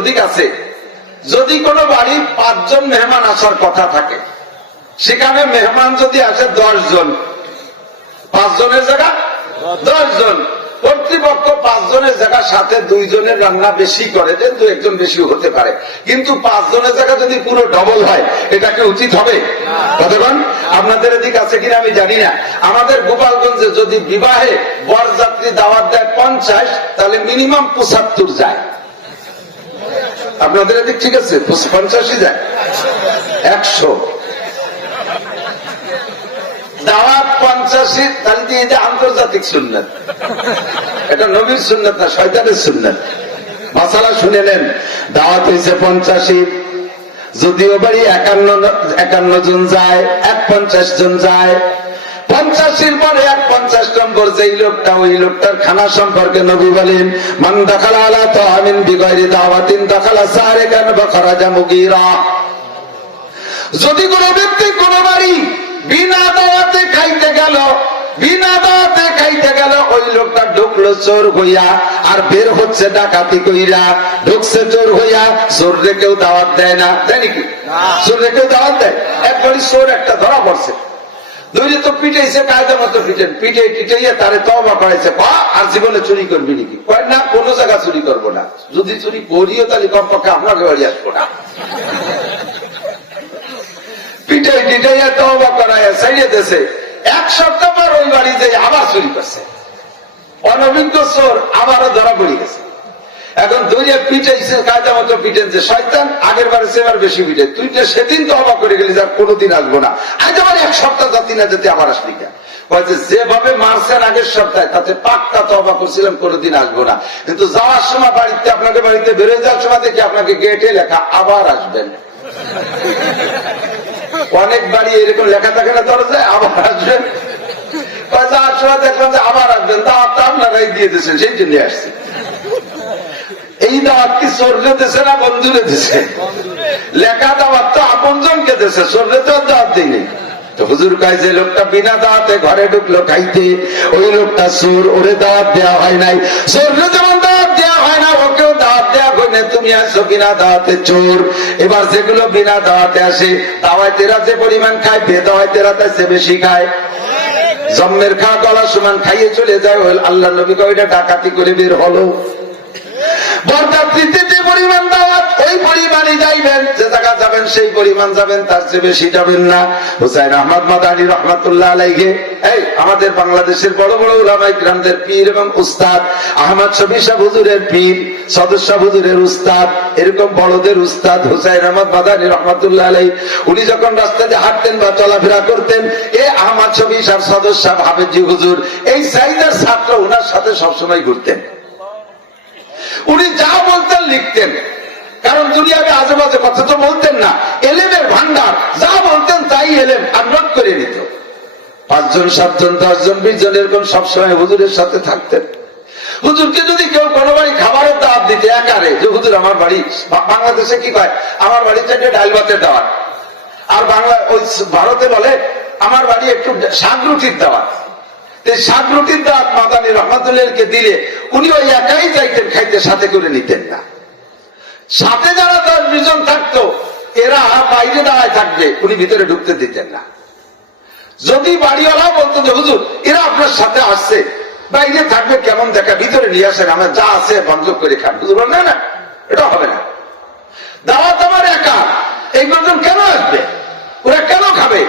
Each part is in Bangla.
অধিক আছে। যদি কোনো বাড়ি 5 জন মেহমান আসার কথা থাকে, সেখানে মেহমান যদি আসে 10 জন, 5 জনের জায়গা 10 জন, কর্তৃপক্ষ 5 জনের জায়গা সাথে 2 জনের রান্না বেশি করে, যে 2-1 জন বেশি হতে পারে, কিন্তু 5 জনের জায়গা যদি পুরো ডবল হয়, এটা কি উচিত হবে? কতক্ষণ আপনাদের এদিক আছে কিনা আমি জানি না। আমাদের গোপালগঞ্জে যদি বিবাহে বরযাত্রী দাওয়াত দেয় 50, তাহলে মিনিমাম 75 যায়। আপনাদের এদিক ঠিক আছে? 50ই যায়, 100 দাওয়াত 50, তাহলে দিয়ে যে আন্তর্জাতিক সুন্নাত, এটা নবীর সুন্নাত না, শয়তানের সুন্নাত। মাসালা শুনে নেন, দাওয়াত হয়েছে 50, যদিও বাড়ি 51 জন যায়, 50 জন যায়, 50 পরে 50 নম্বর যেই লোকটা, ওই লোকটার খানা সম্পর্কে নবী বলেন, মান দাখালা আলা তাআমিন বিগাইরি দাওয়াতিন দাখালা সারিকান ওয়া খারাজা মুগীরা। যদি কোন ব্যক্তি কোন বাড়ি বিনা দাওয়াতে খাইতে গেল, ওই লোকটা ঢুকলো চোর হইয়া আর বের হচ্ছে ডাকাতি কইরা। ঢুকছে চোর হইয়া, চোররে কেউ দাওয়াত দেয় না, দেয় নাকি? চোররে কেউ দাওয়াত দেয়? একবারই চোর একটা ধরা পড়ছে, ধরে তো পিটাইছে, কায়দা মতো পিটাইয়া তারে তওবা করাইছে, আর জীবনে চুরি করবি নাকি? কয় না, কোন জায়গা চুরি করবো না, যদি চুরি করিও তাহলে কমপক্ষে আপনাকে বাড়ি আসবো না। পিটাইয়া তওবা করাইয়া ছাইড়ে দিয়েছে। 1 সপ্তাহ পর ওই বাড়ি যে আবার চুরি করছে, অনভিজ্ঞ চোর আবারও ধরা পড়ে গেছে। এখন দৌড়িয়ে পিটাইছে, কায়দা মতো পিটেছে। শয়তান আগের বারে সেবার বেশি পিটে, তুই তো সেদিন তো অবাক করে গেলি, যার কোনোদিন আসবো না, আজ আবার 1 সপ্তাহ যাতি না যেতে আবার আসলি কেন? যেভাবে মারছেন আগের সপ্তাহে, তাতে পাক্কা তো অবাক করছিলাম, কোনোদিন আসবো না। কিন্তু যাওয়ার সময় বাড়িতে, আপনাকে বাড়িতে বেরোয় যাওয়ার সময় দেখি আপনাকে গেটে লেখা আবার আসবেন। অনেক বাড়ি এরকম লেখা থাকে না দরজায়, আবার আসবেন। যাওয়ার সময় দেখলাম যে আবার আসবেন, দাওয়াতটা আপনারাই দিয়ে দিয়েছেন, সেই জন্য আসছে। এই দাওয়াত কি চোররে দিছে না বন্ধুরে দিছে? লেখা দাওয়াত তো আপনজনকে দিছে, চোররে তো দাওয়াত দিইনি। তো হুজুর কয়, যে লোকটা বিনা দাওয়াতে ঘরে ঢুকলো খাইতে, ওই লোকটা চোর, ওরে দাওয়াত দেওয়া হয় নাই। চোররে যেমন দাওয়াত দেওয়া হয় না, ওকেও দাওয়াত দেওয়া হয় না। তুমি আসছো বিনা দাওয়াতে চোর। এবার যেগুলো বিনা দাওয়াতে আসে, দাওয়াতেরা যে পরিমাণ খায়, বেদাওয়াতেরা তার চেয়ে বেশি খায়। জন্মের খা গলা সমান খাইয়ে চলে যায়, আল্লাহ নবী কয় এটা ডাকাতি করে বের হলো। বরযাত্রীতে যে পরিমাণ দাওয়াত, ওই পরিমাণই যাইবেন, যে জায়গা যাবেন সেই পরিমাণ যাবেন, তার চেয়ে বেশি যাবেন না। হুসাইন আহমদ মাদানী রহমাতুল্লাহ আলাইহি, এই আমাদের বাংলাদেশের বড় বড় উলামায়ে কিরামদের পীর এবং উস্তাদ, আহমদ শফি সাহেব হুজুরের পীর, সদর সাহেব হুজুরের উস্তাদ, এরকম বড়দের উস্তাদ হুসাইন আহমদ মাদানী রহমাতুল্লাহ আলাইহি, উনি যখন রাস্তাতে হাঁটতেন বা চলাফেরা করতেন, এই আহমদ শফি সাহেব, সদর সাহেব, হাফেজি হুজুর, এই সাইদার ছাত্র ওনার সাথে সবসময় ঘুরতেন। উনি যা বলতেন লিখতেন, কারণ দুনিয়াকে আজেবাজে কথা তো বলতেন না, এলেমের ভান্ডার, যা বলতেন তাই এলেম, আর নোট করে নিত। 5 জন 7 জন 10 জন 20 জন এরকম সবসময় হুজুরের সাথে থাকতেন। হুজুরকে যদি কেউ কোনো বাড়ি খাবারের দাওয়াত দিতে একারে, যে হুজুর আমার বাড়ি, বাংলাদেশে কি কয়, আমার বাড়ি চাইতে ডাল ভাতের দাওয়াত, আর বাংলা ওই ভারতে বলে আমার বাড়ি একটু শাক রুটির দাওয়াত। শাক রুটির দাওয়াত মাদানী রহমাতুল্লাহকে দিলে উনি ওই একাই যাইতেন খাইতে, সাথে করে নিতেন না। সাথে যারা 10-20 জন থাকতো, এরা বাইরে দাঁড়ায় থাকবে, উনি ভিতরে ঢুকতে দিতেন না। যদি বাড়িওয়ালা বলতো যে হুজুর এরা আপনার সাথে আসছে, বাইরে থাকবে, কেমন দেখা, ভিতরে নিয়ে আসেন, আমার যা আছে বন্ধ করে খান। হুজুর বলেন না, এটা হবে না, দাওয়াত আমার একা, এই 5 জন কেন আসবে, ওরা কেন খাবে?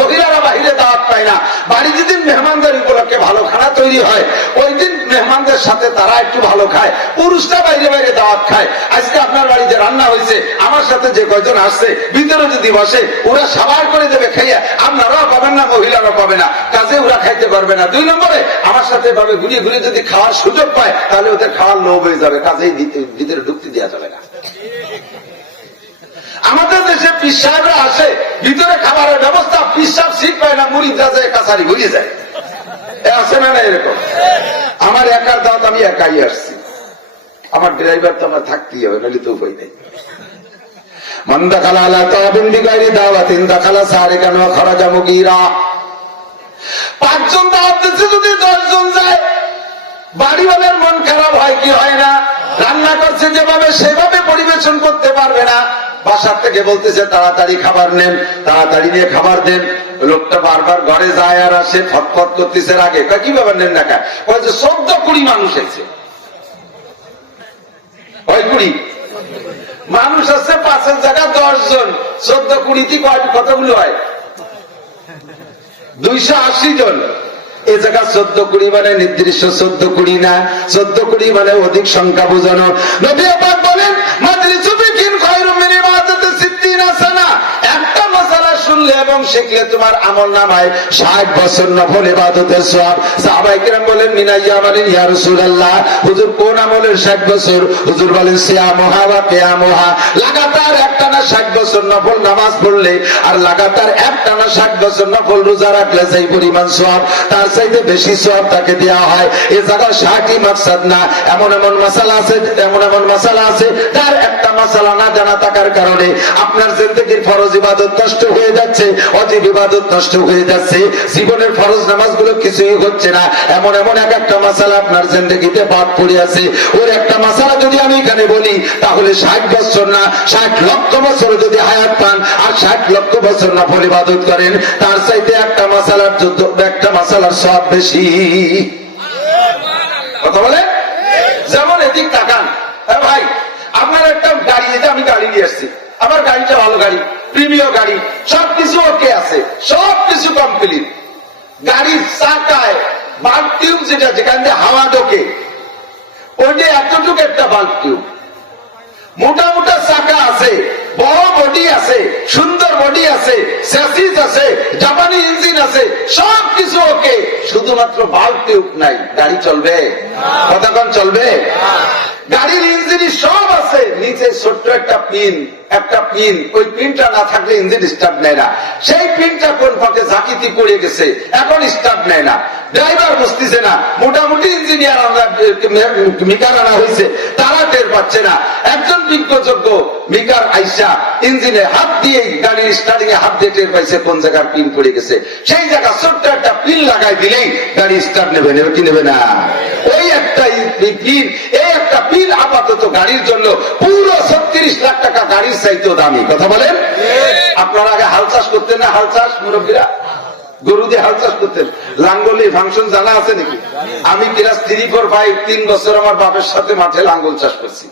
মহিলারা বাহিরে দাওয়াত পায় না। বাড়ি যেদিন মেহমানদের উপলক্ষে ভালো খানা তৈরি হয়, ওই দিন মেহমানদের সাথে তারা একটু ভালো খায়, পুরুষরা বাইরে বাইরে দাওয়াত খায়। আজকে আপনার বাড়িতে রান্না হয়েছে, আমার সাথে যে কয়জন আসছে ভিতরে যদি বসে, ওরা সাবার করে দেবে খাইয়া, আপনারাও পাবেন না, মহিলারাও পাবে না, কাজে ওরা খাইতে পারবে না। 2 নম্বরে আমার সাথে ভাবে ঘুরিয়ে ঘুরিয়ে যদি খাওয়ার সুযোগ পায়, তাহলে ওদের খাওয়ার লোভ হয়ে যাবে, কাজেই ভিতরে ঢুকতে দেওয়া যাবে না। আমাদের দেশে পীর সাহেবরা আসে, ভিতরে খাবারের ব্যবস্থা, পীর সাহেব সিট পায় না, মুড়ি যায় কাছারি ঘুরিয়ে যায়, আছে না? এরকম আমার একার দাওয়াত, আমি একাই আসছি, আমার ড্রাইভার তো আমার থাকতেই হবে, নাহলে তো উপায় নেই। মান দাখালা আলা তাআবিন বিগাইরি দাওয়াতিন দাখালা সারিকান ওয়া খারাজা মুগীরা। 5 জন দাওয়াত দিতে যদি 10 জন যায়, বাড়িওয়ালার মন খারাপ হয় কি হয় না? রান্না করছে যেভাবে, সেভাবে পরিবেশ পরিবেশন করতে পারবে না, বাসার থেকে বলতেছে তাড়াতাড়ি খাবার নেন, তাড়াতাড়ি নিয়ে খাবার দেন। লোকটা বারবার ঘরে যায় আর আসে, ফটফট করতেছে আগে কি ব্যাপার নেন না কা, 14-20 মানুষ এসেছে, ওই 20 মানুষ আছে 5-এর জায়গায় 10 জন, 14-20 কতগুলো হয় 280 জন। এ জায়গা 14-20 মানে নির্দিষ্ট 14-20 না, 14-20 মানে অধিক সংখ্যা বোঝানো। নবী পাক বলেন মাজলিসু বিকিন খায়রুম মিন ইবাদাতি 60 সানা। একটা মাসালা শুনলে এবং শিখলে তোমার আমলনামায় 60 বছর নফল ইবাদতের সওয়াব। সাহাবায়ে কেরাম বলেন মিনাইয়া বলেন ইয়া রাসূলুল্লাহ, হুজুর কোন আমলের 60 বছর? হুজুর বলেন সিয়ামুহা ওয়া কিয়ামুহা, লাগাতার একটানা 60 বছর নফল নামাজ পড়লে আর লাগাতার একটানা 60 বছর নফল রোজা রাখলে সেই পরিমাণ সওয়াব, তার চাইতে বেশি সওয়াব তাকে দেওয়া হয়। এই জায়গায় 60ই মাকসাদ না, এমন এমন মাসালা আছে, এমন এমন মাসালা আছে তার একটা মাসালা না জানা থাকার কারণে আপনার জিন্দেগির ফরজ ইবাদত নষ্ট হয়ে যাচ্ছে, অজীব ইবাদত নষ্ট হয়ে যাচ্ছে, জীবনের ফরজ নামাজগুলো কিছুই হচ্ছে না। এমন এমন একটা মাসালা আপনার জিন্দেগিতে বাদ পড়ে আছে। ওর একটা মাসালা যদি আমি এখানে বলি তাহলে 60 বছর না 60 লক্ষ বছর যদি হায়াত পান আর 60 লক্ষ বছর নফল ইবাদত করেন, তার চাইতে একটা মাসালার যুদ্ধ, একটা মাসালার সওয়াব বেশি। কথা বলে যেমন এদিক তাকান ভাই, আপনার একটা গাড়ি, এই যে আমি গাড়ি নিয়ে আসছি, আমার গাড়িটা ভালো গাড়ি, প্রিমিয়ার গাড়ি, সবকিছু ওকে আছে, সবকিছু কমপ্লিট। গাড়ির চাকায় বাল্ব টিউব যেটা, যেখান দিয়ে হাওয়া ঢোকে, ওইটা এতটুকু একটা বাল্ব টিউব। মোটা মোটা চাকা আছে, বড় বডি আছে, সুন্দর বডি আছে, স্যাসিস আছে, জাপানি ইঞ্জিন আছে, সবকিছু ওকে, শুধুমাত্র বাল্ব টিউব নাই। গাড়ি চলবে? কতক্ষণ চলবে? গাড়ির ইঞ্জিনই সব আছে, নিচে ছোট্ট একটা পিন, একটা পিন, ওই পিনটা না থাকলে ইঞ্জিন স্টার্ট নেয় না। সেই পিনটা কোন ফাঁকে ঝাঁকিতে পড়ে গেছে, এখন স্টার্ট নেয় না, ড্রাইভার বুঝতেছে না, মোটামুটি ইঞ্জিনিয়ার মিকার আনা হয়েছে, তারা টের পাচ্ছে না। একজন বিজ্ঞযোগ্য মিকার আইসা ইঞ্জিনে হাত দিয়ে গাড়ির স্টার্টিং এ হাত দিয়ে টের পাইছে কোন জায়গার পিন পড়ে গেছে। সেই জায়গা ছোট্ট একটা পিন লাগাই দিলেই গাড়ি স্টার্ট নেবে, নেবে কি নেবে না? ওই একটা পিন, এই একটা পিন আপাতত গাড়ির জন্য পুরো 36 লাখ টাকা গাড়ির চাইতেও দামি। কথা বলেন? আপনারা আগে হাল চাষ করতেন না? হাল চাষ মুরব্বীরা গরু দিয়ে হাল চাষ করতেন, লাঙ্গল ফাংশন জানা আছে নাকি? আমি ক্লাস 3-4-5 3 বছর আমার বাপের সাথে মাঠে লাঙ্গল চাষ করছি।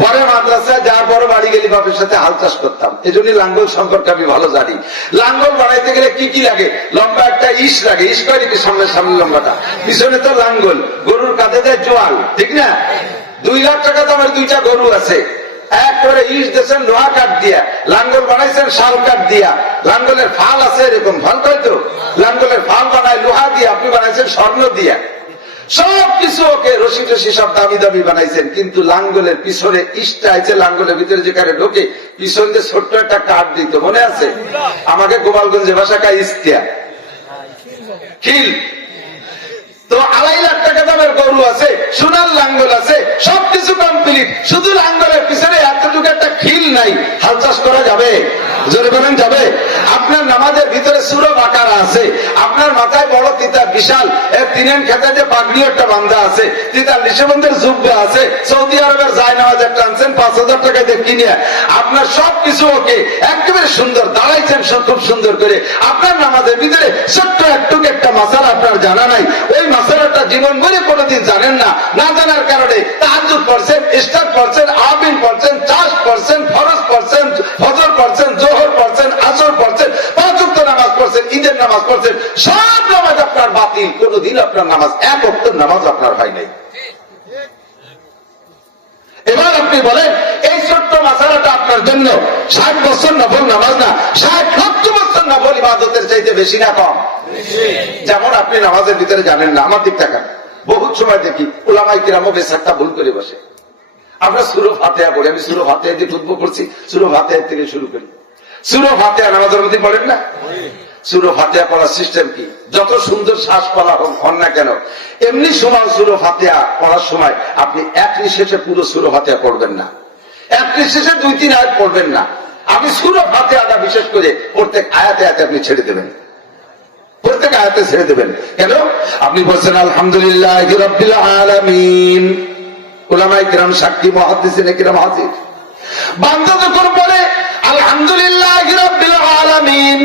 পরে মাদ্রাসায় যার পরে বাড়ি গেলি বাপের সাথে হাল চাষ করতাম, এই জন্য লাঙ্গল সম্পর্কে আমি ভালো জানি। লাঙ্গল বানাইতে গেলে কি কি লাগে? লম্বা একটা ইস লাগে, ইস করে কি সামনে সামনে লম্বাটা, পিছনে তো লাঙ্গল, গরুর কাঁধে দেয় জোয়াল, ঠিক না? 2 লাখ টাকা দামের 2টা গরু আছে, এক করে ইস দিয়েছেন লোহা কাঠ দিয়া, লাঙ্গল বানাইছেন শাল কাঠ দিয়া, লাঙ্গলের ফাল আছে এরকম ফাল, তাই তো? লাঙ্গলের ফাল বানায় লোহা দিয়ে, আপনি বানাইছেন স্বর্ণ দিয়া, সবকিছু ওকে, রশি টসি সব দামি দামি বানাইছেন। কিন্তু লাঙ্গলের পিছনে ইস্টা আছে, লাঙ্গলের ভিতরে যেখানে ঢোকে পিছন দিয়ে ছোট্ট একটা কাঠ দিত, মনে আছে? আমাকে গোপালগঞ্জে ভাষা কায় ইস্তিয়া খিল। তো 2.5 লাখ টাকা দামের গরু আছে, সোনার লাঙ্গল আছে, সবকিছু কমপ্লিট, শুধু লাঙ্গলের পিছনে এতটুকু একটা খিল নাই। হাল চাষ করা যাবে? জোরে বলেন যাবে? আপনার নামাজের ভিতরে সূরা বাকারা আছে, আপনার মাথায় বড় তিতার বিশাল 3 খেতে যে পাগড়ি একটা বান্ধা আছে, তিতার নিশাবন্ধের জুব্বা আছে, সৌদি আরবের যায় নামাজ একটা আনছেন 5000 টাকা দিয়ে কিনে, আপনার সবকিছু ওকে, একেবারে সুন্দর দাঁড়াইছেন খুব সুন্দর করে। আপনার নামাজের ভিতরে ছোট্ট একটুকু একটা মাসালা আপনার জানা নাই, ওই মাসালাটা জীবন ভরে কোনোদিন জানেন না। না জানার কারণে তাহাজ্জুদ পড়ছেন, ইশরাক পড়ছেন, আবিন পড়ছেন, চাষ পড়ছেন, ফরজ পড়ছেন, ফজর পড়ছেন, জোহর পড়ছেন, আসর পড়ছেন, 5 ওয়াক্ত নামাজ পড়ছেন, ঈদের নামাজ পড়ছেন, সব নামাজ আপনার বাতিল। কোনদিন আপনার নামাজ 1 ওয়াক্ত নামাজ আপনার হয় নাই। এবার আপনি বলেন এই ছোট্ট মাসালাটা আপনার জন্য 60 বছর নফল নামাজ না 60 লক্ষ বছর নফল ইবাদতের চাইতে বেশি না কম? যেমন আপনি নামাজের ভিতরে জানেন না, আমার দিক তাকান, বহুত সময় দেখি উলামায়ে কিরামও বেশাকটা ভুল করে বসে। আমরা সূরা ফাতিহা পড়ি, আমি সূরা ফাতিহা দিয়ে খুতবা করছি, সূরা ফাতিহা থেকে শুরু করি। সূরা ফাতিহা নামাজের মধ্যে পড়েন না? সূরা ফাতিহা পড়ার সিস্টেম কি? যত সুন্দর শ্বাস পড়া হন না কেন, এমনি সময় সূরা ফাতিহা পড়ার সময় আপনি এক নিঃশ্বাসে পুরো সূরা ফাতিহা পড়বেন না, এক নিঃশ্বাসে 2-3 আয়াত পড়বেন না। আপনি সূরা ফাতিহাটা বিশেষ করে প্রত্যেক আয়াতে আয়াতে আপনি ছেড়ে দেবেন, প্রত্যেক আয়াতে ছেড়ে দেবেন। কেন? আপনি বলছেন আলহামদুলিল্লাহি রাব্বিল আলামিন, উলামায়ে কিরাম সাক্ষী, মুহাদ্দিসিনে কিরাম হাজির। বান্দা যখন পড়ে আলহামদুলিল্লাহি রাব্বিল আলামিন,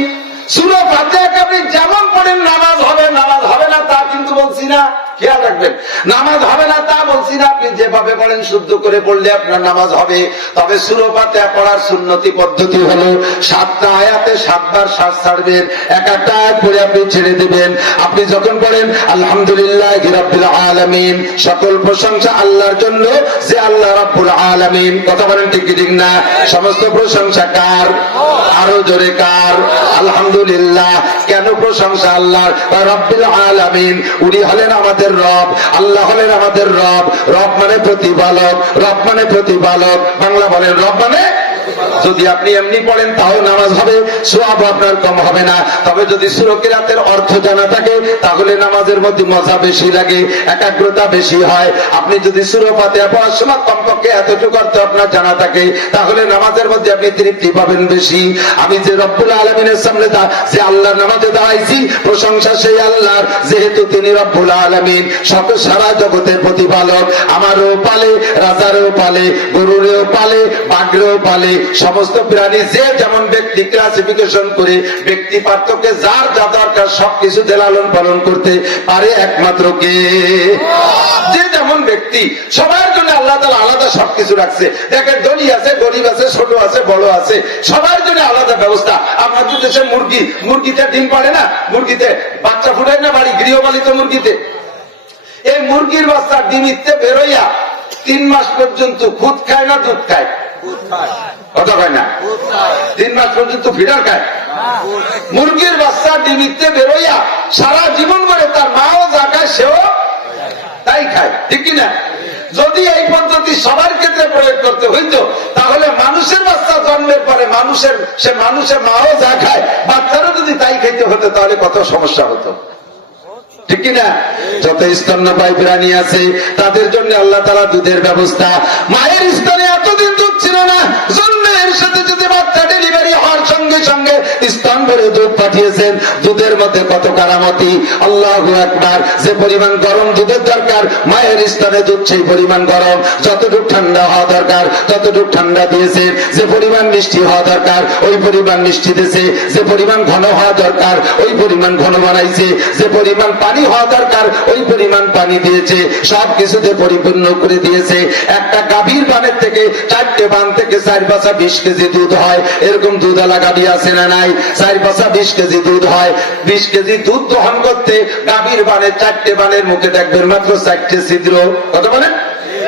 সূরা ফাতিহাকে আপনি যেমন পড়েন নামাজ হবে, নামাজ হবে না তা কিন্তু বলছি না, খেয়াল রাখবেন, নামাজ হবে না তা বলছি না। আপনি যেভাবে পড়েন শুদ্ধ করে পড়লে আপনার নামাজ হবে। তবে সূরা ফাতিহা পড়ার সুন্নতি পদ্ধতি হলো 7টা আয়াতে 7 বার শ্বাস ছাড়বেন, এক একটা আয়াত পড়ে আপনি ছেড়ে দিবেন। আপনি যখন পড়েন আলহামদুলিল্লাহি রাব্বিল আলামিন, সকল প্রশংসা আল্লাহর জন্য যে আল্লাহ রাব্বুল আলামিন, কথা বলেন ঠিক ঠিক না? সমস্ত প্রশংসা কার? আরো জোরে কার? আলহামদুলিল্লাহ। কেন প্রশংসা আল্লাহর? রাব্বিল আলামিন, উনি হলেন আমাদের রব, আল্লাহ হলেন আমাদের রব। রব মানে প্রতিপালক, রব মানে প্রতিপালক। বাংলা বলেন রব মানে, যদি আপনি এমনি পড়েন তাও নামাজ হবে, সওয়াব আপনার কম হবে না। তবে যদি সূরা কিরাতের অর্থ জানা থাকে তাহলে নামাজের মধ্যে মজা বেশি লাগে, একাগ্রতা বেশি হয়। আপনি যদি সূরা ফাতিহা পড়ার সময় কমপক্ষে এতটুকু অর্থ আপনার জানা থাকে তাহলে নামাজের মধ্যে আপনি তৃপ্তি পাবেন বেশি। আমি যে রব্বুল আলামিনের সামনে যে আল্লাহর নামাজে দাঁড়াইছি, প্রশংসা সেই আল্লাহর, যেহেতু তিনি রব্বুল আলামিন, সকল সারা জগতের প্রতিপালক। আমারও পালে, রাজারও পালে, গরুরেও পালে, বাঘরেও পালে, সমস্ত প্রাণী যে যেমন ব্যক্তি ক্লাসিফিকেশন করে ব্যক্তি পার্থক্যে যার যা দরকার সবকিছু লালন পালন করতে পারে একমাত্র কে? যে যেমন ব্যক্তি, সবার জন্য আল্লাহ তাআলা আলাদা সবকিছু রাখছে। দেখেন ধনী আছে, গরিব আছে, ছোট আছে, বড় আছে, সবার জন্য আলাদা ব্যবস্থা। আমাদের দেশে মুরগিতে ডিম পাড়ে না, মুরগিতে বাচ্চা ফুটায় না, বাড়ি গৃহপালিত মুরগিতে। এই মুরগির বাচ্চা ডিম ইতে বেরোইয়া 3 মাস পর্যন্ত খুদ খায় না দুধ খায়? কথা হয় না? 3 মাস পর্যন্ত ফিডার খায়। মুরগির বাচ্চা ডিমিতে বেরোইয়া সারা জীবন ধরে তার মাও যা খায় সেও তাই খায়, ঠিক কিনা? যদি এই পদ্ধতি সবার ক্ষেত্রে প্রয়োগ করতে হইতো তাহলে মানুষের বাচ্চা জন্মের পরে মানুষের মাও যা খায় বাচ্চারও যদি তাই খাইতে হতো তাহলে কত সমস্যা হতো, ঠিক কিনা? যত স্তন্যপায়ী প্রাণী আছে তাদের জন্য আল্লাহ তাআলা দুধের ব্যবস্থা। মায়ের স্তনে এতদিন দুধ ছিল না, জন্মের সাথে যদি বাচ্চা ডেলিভারি হওয়ার সঙ্গে সঙ্গে স্তন ভরে দুধ পাঠিয়েছেন। দুধের মধ্যে কত কারামতি, আল্লাহু আকবার। যে পরিমাণ গরম দুধের দরকার মায়ের স্তনে দুধ সেই পরিমাণ গরম, যতটুকু ঠান্ডা হওয়া দরকার ততটুকু ঠান্ডা দিয়েছে। যে পরিমাণ মিষ্টি হওয়া দরকার ওই পরিমাণ মিষ্টি দিয়েছে, যে পরিমাণ ঘন হওয়া দরকার ওই পরিমাণ ঘন বানাইছে, যে পরিমাণ পানি হওয়া দরকার ওই পরিমাণ পানি দিয়েছে, সব কিছুতে পরিপূর্ণ করে দিয়েছে। একটা গাভীর বানের থেকে 4টে বান থেকে 4 বাছা 20 কেজি দুধ হয়। এরকম দুধওয়ালা গাভী আছে না নাই? 4 বাছা 20 কেজি দুধ হয়। 20 কেজি দুধ দহন করতে গাভীর বানের 4টে বানের মুখে দেখবেন মাত্র 4টে ছিদ্র। কত বলেন?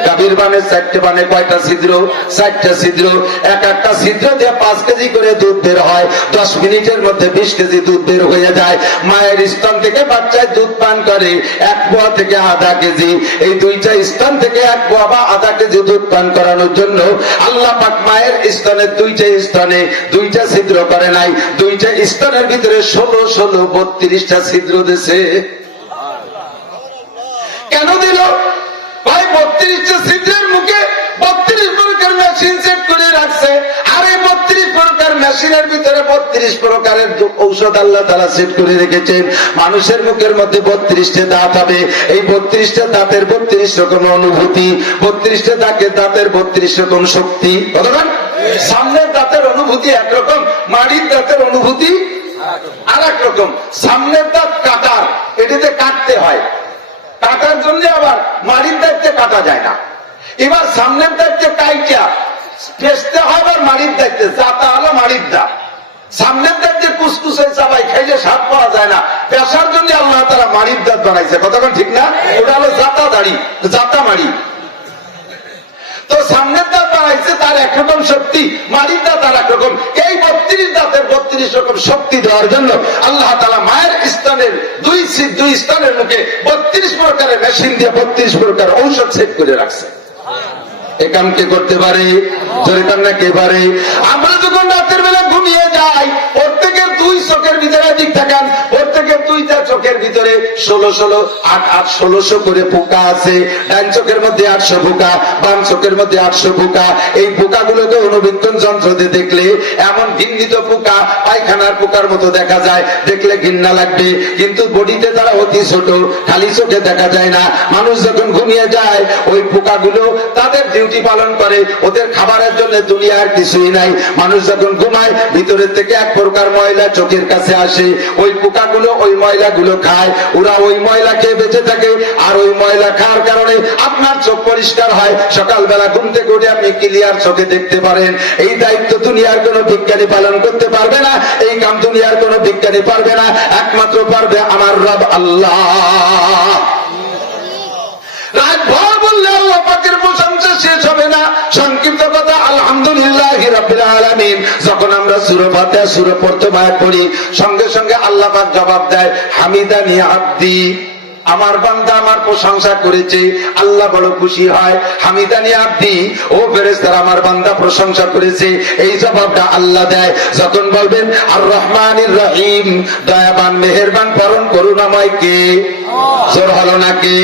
গাভীর বানের 4টে বানে কয়টা ছিদ্র? 4টা ছিদ্র। এক একটা ছিদ্র দিয়ে 5 কেজি করে দুধ বের হয়। 10 মিনিটের মধ্যে 20 কেজি দুধ বের হয়ে যায়। মায়ের স্তন থেকে বাচ্চায় দুধ পান করে 1 পোয়া থেকে আধা কেজি। এই 2টা স্তন থেকে 1 পোয়া বা আধা কেজি দুধ পান করানোর জন্য আল্লাহ পাক মায়ের স্তনের 2টা স্তনে 2টা ছিদ্র করে নাই, 2টা স্তনের ভিতরে 16 32টা ছিদ্র দিয়েছে। কেন দিল? 32টা ছিদ্রের মুখে 32 প্রকার মেশিন সেট করে রাখছে। আর এই 32 প্রকার মেশিনের ভিতরে 32 প্রকারের ঔষধ আল্লাহ তাআলা সেট করে রেখেছেন। মানুষের মুখের মধ্যে 32টা দাঁত হবে। এই 32টা দাঁতের 32 রকম অনুভূতি, 32টা দাঁতের 32 রকম শক্তি। কতক্ষণ? সামনের দাঁতের অনুভূতি একরকম, মাড়ির দাঁতের অনুভূতি আর এক রকম। সামনের দাঁত কাটার, এটিতে কাটতে হয়, কাটার জন্য আবার মাড়ির দাঁতকে কাটা যায় না। এবার সামনের দাঁতকে কাইটা পেছতে হয়, আবার মাড়ির দাঁতকে জাতা হলো মাড়ির দাঁত। সামনের দাঁত যে কুসকুসে চাবাই খাইলে স্বাদ পাওয়া যায় না, পেশার জন্য আল্লাহ তাআলা মাড়ির দাঁত বানাইছে। কতক্ষণ ঠিক না? ওটা হলো জাতা দাড়ি, জাতা মাড়ি। তো সামনের দাঁত বানাইছে তার একরকম শক্তি, মাড়ির দাঁত আর একরকম। এই 32 দাঁতের 32 রকম শক্তি দেওয়ার জন্য আল্লাহ তাআলা মায়ের স্তনের দুই স্তনের মুখে 32 প্রকারের মেশিন দিয়ে 32 প্রকার ঔষধ সেট করে রাখছে। এ কাম কে করতে পারে? জোরে কান্না কে পারে? আমরা যখন রাতের বেলা ঘুমিয়ে যাই প্রত্যেকের দুই চোখের ভিতরে দিক থাকান, প্রত্যেকের দুইটা চোখের ভিতরে 1600 করে পোকা আছে। ডান চোখের মধ্যে 800 পোকা, বাম চোখের মধ্যে 800 পোকা। এই পোকাগুলোকে অনুবীক্ষণ যন্ত্র দিয়ে দেখলে এমন ঘৃণিত পোকা, পায়খানার পোকার মতো দেখা যায়, দেখলে ঘৃণা লাগবে, কিন্তু বডিতে তারা অতি ছোট, খালি চোখে দেখা যায় না। মানুষ যখন ঘুমিয়ে যায় ওই পোকাগুলো তাদের ডিউটি পালন করে, ওদের খাবারের জন্য দুনিয়ার কিছুই নাই। মানুষ যখন ঘুমায় ভিতরের থেকে এক প্রকার ময়লা চোখের কাছে আসে, ওই পোকাগুলো ওই ময়লাগুলো খায়, ওরা ওই ময়লা খেয়ে বেঁচে থাকে। আর ওই ময়লা খাওয়ার কারণে আপনার চোখ পরিষ্কার হয়, সকালবেলা ঘুম থেকে উঠে আপনি ক্লিয়ার চোখে দেখতে পারেন। এই দায়িত্ব দুনিয়ার কোন বিজ্ঞানী পালন করতে পারবে না, এই কাম দুনিয়ার কোন বিজ্ঞানী পারবে না, একমাত্র পারবে আমার রব আল্লাহ। রাত ভর বললে আল্লাহ পাকের প্রশংসা শেষ হবে না। সংক্ষিপ্ত কথা, আলহামদুলিল্লাহি রাব্বিল আলামিন। যখন আমরা সূরা ফাতিহা সূরা পড়তে পড়ি, সঙ্গে সঙ্গে আল্লাহ পাক জবাব দেয়, হামিদানি আব্দি, আমার বান্দা আমার প্রশংসা করেছে, আল্লাহ বড় খুশি হয়। হামিদানি আব্দি, ও ফেরেশতারা আমার বান্দা প্রশংসা করেছে, এই জবাবটা আল্লাহ দেয়। যখন বলবেন আর রহমানির রহিম, দয়াবান মেহেরবান পরম করুণাময় কে? জোর হলো নাকি?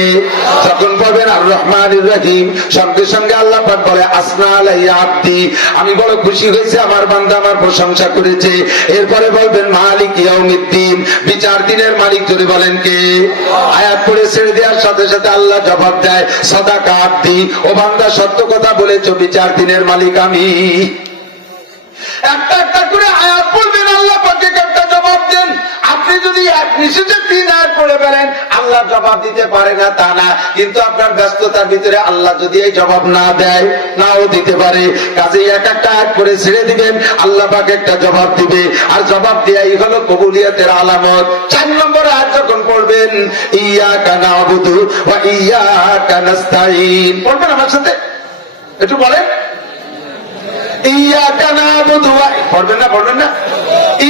যখন বলবেন আর রহমানির রহিম, সঙ্গে সঙ্গে আল্লাহ পাক বলে আসনা আলাইয়া আব্দি, আমি বড় খুশি হয়েছে আমার বান্দা আমার প্রশংসা করেছে। এরপরে বলবেন মালিক ইয়াউমিদ্দিন, বিচার দিনের মালিক। যদি বলেন কে? আয়াত পড়ে ছেড়ে দেওয়ার সাথে সাথে আল্লাহ জবাব দেয়, সাদাকা আব্দি, ও বান্দা সত্য কথা বলেছো, বিচার দিনের মালিক আমি। একটা একটা করে আয়াত পড়বেন, আল্লাহ পাকে একটা জবাব দেন। আপনি যদি এক নিঃশ্বাসে 3 আয়াত পড়ে ফেলেন, আল্লাহ জবাব দিতে পারে না তা না, কিন্তু আপনার ব্যস্ততার ভিতরে আল্লাহ যদি এই জবাব না দেয়, নাও দিতে পারে। কাজেই এক একটা আয়াত পড়ে ছেড়ে দিবেন, আল্লাহ পাক একটা জবাব দিবে। আর জবাব দেয়াই হলো কবুলিয়তের আলামত। 4 নম্বর আয়াত যখন পড়বেন, ইয়াকা না'বুদু ওয়া ইয়াকা নাস্তাঈন, পড়বেন আমার সাথে, একটু বলেন। ইয়াকা না'বুদু ওয়া, পড়বেন না? পড়বেন না?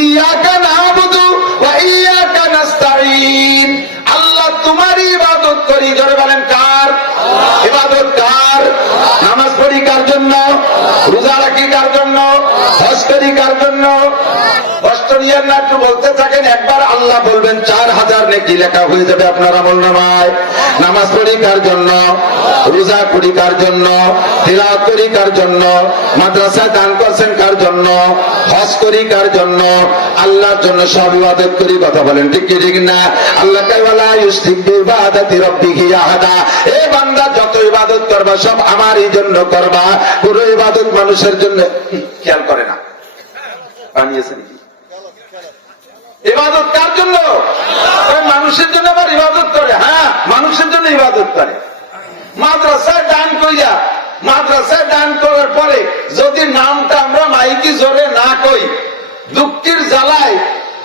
ইয়াকা না'বুদু ওয়া ইয়াকা নাস্তাঈন, আল্লাহ তোমারই ইবাদত করি। জোরে বলেন কার ইবাদত? কার? নামাজ পড়ি কার জন্য? রোজা রাখি কার জন্য? হজ করি কার জন্য? কষ্ট নিয়েন না, একটু বলতে থাকেন। একবার আল্লাহ বলবেন 4000 নেকি লেখা হয়ে যাবে আপনার আমলনামায়। নামাজ পড়ি কার জন্য? রোজা করি কার জন্য? তিলাওয়াত করি কার জন্য? মাদ্রাসায় দান করছেন কার জন্য? হজ করি কার জন্য? আল্লাহর জন্য সব ইবাদত করি। কথা বলেন ঠিক কি ঠিক না? আল্লাহ কয় ওয়ালা ইউশরিক বিইবাদাতি রাব্বিহি আহাদা, এ বান্দা যত ইবাদত করবা সব আমারই জন্য করবা, পুরো ইবাদত মানুষের জন্য খেয়াল করে না। বানিয়েছেন কি ইবাদত কার জন্য? মানুষের জন্য আবার ইবাদত করে। হ্যাঁ, মানুষের জন্য ইবাদত করে। মাদ্রাসায় দান কইরা, মাদ্রাসায় দান করার পরে যদি নামটা আমরা মাইকি জোরে না কই, দুঃখের জ্বালায়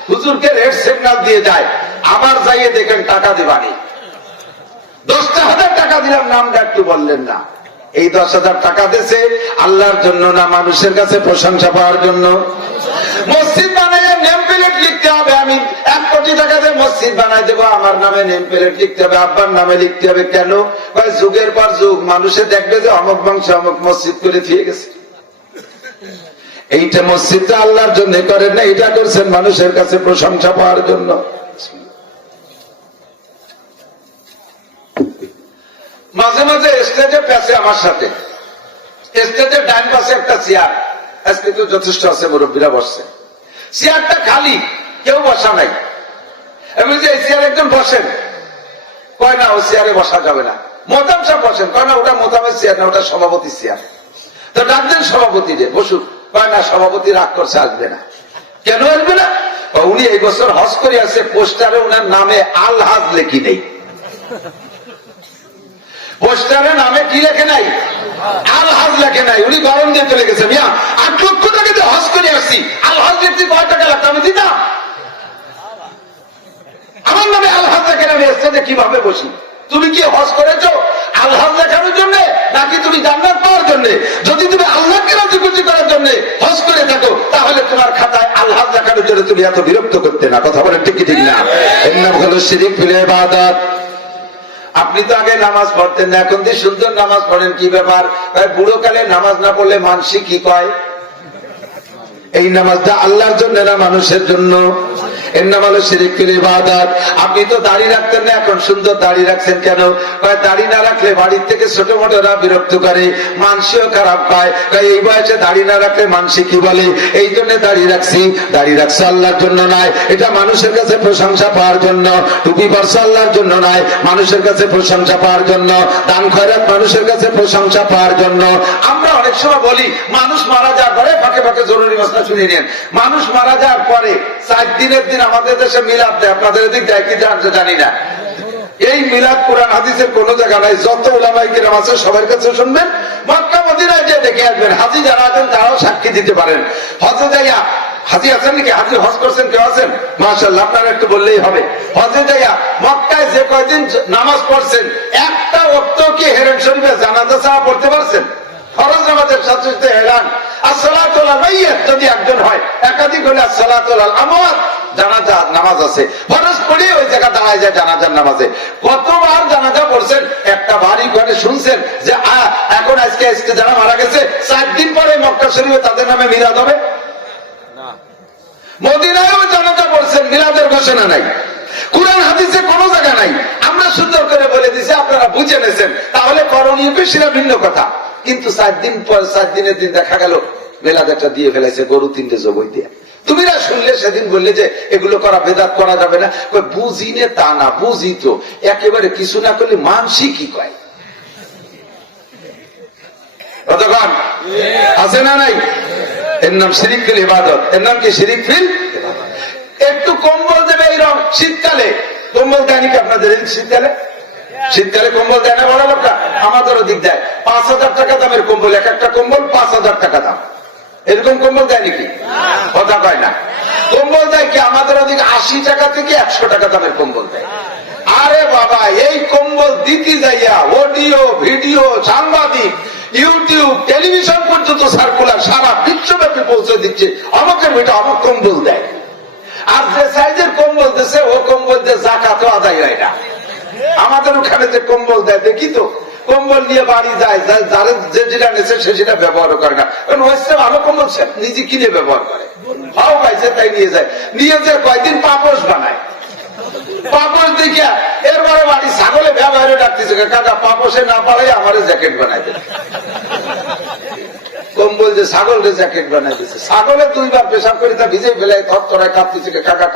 হুজুরকে রেড সিগন্যাল দিয়ে যায়, আবার যাইয়ে দেখেন টাকা দিবানি। 10,000 টাকা দিলাম, নামটা একটু বললেন না। এই 10,000 টাকা দিয়েছে আল্লাহর জন্য না মানুষের কাছে প্রশংসা পাওয়ার জন্য? মসজিদ বানাইয়া নেম প্লেট লিখতে হবে, আমি 1 কোটি টাকা দিয়ে মসজিদ বানাই দেবো, আমার নামে নেম প্লেট লিখতে হবে, আব্বার নামে লিখতে হবে। কেন? যুগের পর যুগ মানুষে দেখবে যে অমুক বংশে অমুক মসজিদ করে দিয়ে গেছে। এইটা মসজিদটা আল্লাহর জন্য করেন না, এটা করছেন মানুষের কাছে প্রশংসা পাওয়ার জন্য। মাঝে মাঝে স্টেজে পেছে আমার সাথে, স্টেজের ডান পাশে একটা চেয়ার, আজকে তো যথেষ্ট আছে, মুরব্বীরা বসছে, চেয়ারটা খালি, কেউ বসা নাই। আমি যে এই চেয়ার একজন বসেন, কয় না ও চেয়ারে বসা যাবে না। মোতাম সাহেব বসেন, কয় না ওটা মোতামের চেয়ার না, ওটা সভাপতির চেয়ার। তো ডাকতেন সভাপতি রে বসুক, কয় না সভাপতি রাগ করছে, আসবে না। কেন আসবে না? উনি এই বছর হজ করে আসছে, পোস্টারে ওনার নামে আল হাজ লেখি নেই। পোস্টারে নামে কি লেখে নাই? আল হাজ লেখে নাই। উনি গরম দিয়ে চলে গেছে, মিয়া 8 লক্ষ টাকা দিয়ে হজ করে আসছি, আল হাজ লিখতে কয় টাকা লাগতো আমি দিতাম? আমার নামে আল হাজ লেখেন, আমি স্টেজে কিভাবে বসি? তুমি কি হজ করেছো আল হাজ লেখানোর জন্য, নাকি তুমি জান্নাত পাওয়ার জন্য? যদি তুমি আল্লাহকে রাজি খুশি করার জন্য হজ করে থাকো, তাহলে তোমার খাতায় আল হাজ লেখানোর জন্য তুমি এত বিরক্ত করতে না। কথা বলেন ঠিক কি ঠিক না? এর নাম হলো শিরক ফিল ইবাদত। আপনি তো আগে নামাজ পড়তেন না, এখন দিয়ে সুন্দর নামাজ পড়েন, কি ব্যাপার? বুড়ো কালে নামাজ না পড়লে মানসিক কি কয়? এই নামাজটা আল্লাহর জন্য না মানুষের জন্য? এর নাম হলো শিরকুল ইবাদত। আপনি তো দাড়ি রাখতেন না, এখন সুন্দর দাড়ি রাখছেন কেন? দাড়ি না রাখলে বাড়ির থেকে ছোট মোটরা বিরক্ত করে, মানসিও খারাপ পায়। এই বয়সে দাড়ি না রাখলে মানসি কি বলে, এই জন্য দাড়ি রাখছি। দাড়ি রাখছে আল্লাহর জন্য নয়, এটা মানুষের কাছে প্রশংসা পাওয়ার জন্য। টুপি পরছে আল্লাহর জন্য নয়, মানুষের কাছে প্রশংসা পাওয়ার জন্য। দান খয়রাত মানুষের কাছে প্রশংসা পাওয়ার জন্য। আমরা অনেক সময় বলি মানুষ মারা যাওয়ার পরে, ফাঁকে ফাঁকে জরুরি মশলা শুনিয়ে নেন, মানুষ মারা যাওয়ার পরে 4 দিনের দিন আমাদের দেশে মিলাদ দেয়, আপনাদের এদিক দেয় কি জানি না। এই মিলাদ কোরআন হাদিসের কোন জায়গা নাই। যত উলামায়ে কেরাম আছে সবার কাছে শুনবেন, মক্কা মদিনায় যে দেখে আসবেন। হাজী যারা আছেন তারাও সাক্ষী দিতে পারেন। হজে যাইয়া, হাজী আছেন নাকি? হাজী হজ করছেন কেউ আছেন? মাশাআল্লাহ, আপনারা একটু বললেই হবে। হজে যাইয়া মক্কায় যে কয়দিন নামাজ পড়ছেন, একটা ওয়াক্ত কি হেরেম শরীফে জানাজা ছাড়া পড়তে পারছেন? ফরজ নামাজের সাথে সাথে হেরান আসসালাতু আলাল মাইয়্যিত যদি একজন হয়, একাধিক হলে আসসালাতু আলাল আমওয়াত জানাজা নামাজ আছে। ফরজ পড়ে ওই জায়গা দাঁড়ায় যায় জানাজার নামাজে। কতবার জানাজা পড়ছেন? একটা বাড়ি ঘরে শুনছেন যে এখন আজকে যারা মারা গেছে 4 দিন পরে মক্কা শরীফে তাদের নামে মিলাদ হবে না। মদিনায়ও জানাজা পড়ছেন, মিলাদের ঘোষণা নাই। কুরআন হাদিসে কোনো জায়গা নাই। আমরা সুন্দর করে বলে দিছি, আপনারা বুঝে নেছেন। তাহলে করণীয় বেশিরা ভিন্ন কথা। কিন্তু 4 দিন পর, 4 দিনের দিন দেখা গেল মিলাদ একটা দিয়ে ফেলেছে, গরু 3টে জবাই দিয়ে। তুমি না শুনলে সেদিন বললে যে এগুলো করা বেদাত করা যাবে না। বুঝি নে তা না, বুঝি তো একেবারে কিছু না করলে মানসি কি কয় কতক্ষণ আছে না নাই? এর নাম শিরকুল ইবাদত। এর নাম কি? শিরক ফিল। একটু কম্বল দেবে এইরকম শীতকালে, কম্বল দেয়নি কি আপনাদের? শীতকালে শীতকালে কম্বল দেয় না বড় লোকটা? আমাদেরও দিক দেয়। 5,000 টাকা দামের কম্বল, এক একটা কম্বল 5,000 টাকা দাম। এরকম কম্বল দেয় নাকি? কথা কয় না। কম্বল দেয় কি আমাদের ওদিকে 80 টাকা থেকে 100 টাকা দামের কম্বল দেয়। আরে বাবা, এই কম্বল দিতে যাইয়া অডিও ভিডিও সাংবাদিক ইউটিউব টেলিভিশন পর্যন্ত সার্কুলার সারা বিশ্বব্যাপী পৌঁছে দিচ্ছে, আমাকে বেটা আমার কম্বল দেয়। আর যে সাইজের কম্বল দিচ্ছে ও কম্বল দিয়ে যাকাত আদায় হয় না। আমাদের ওখানে যে কম্বল দেয় দেখি তো, কম্বল নিয়ে বাড়ি যায়, যারা যে যেটা নেছে সে সেটা ব্যবহার করে না। কারণ হচ্ছে ভালো কম্বল সে নিজে কিনে ব্যবহার করে, ভাও পাইছে তাই নিয়ে যায়। নিয়ে যে কয়দিন পাপোশ বানায়, পাপোশ দেখিয়া এরপরে বাড়ি ছাগলে ব্যবহারে ডাকতেছে, কাকা পাপোশে না পাড়াই আমার জ্যাকেট বানাই দেবে। কম্বল যে ছাগলকে জ্যাকেট বানাই দিচ্ছে, ছাগলে 2 বার পেশাব করে তা ভিজে ফেলায় থরথরায় কাঁপতেছে, কাকা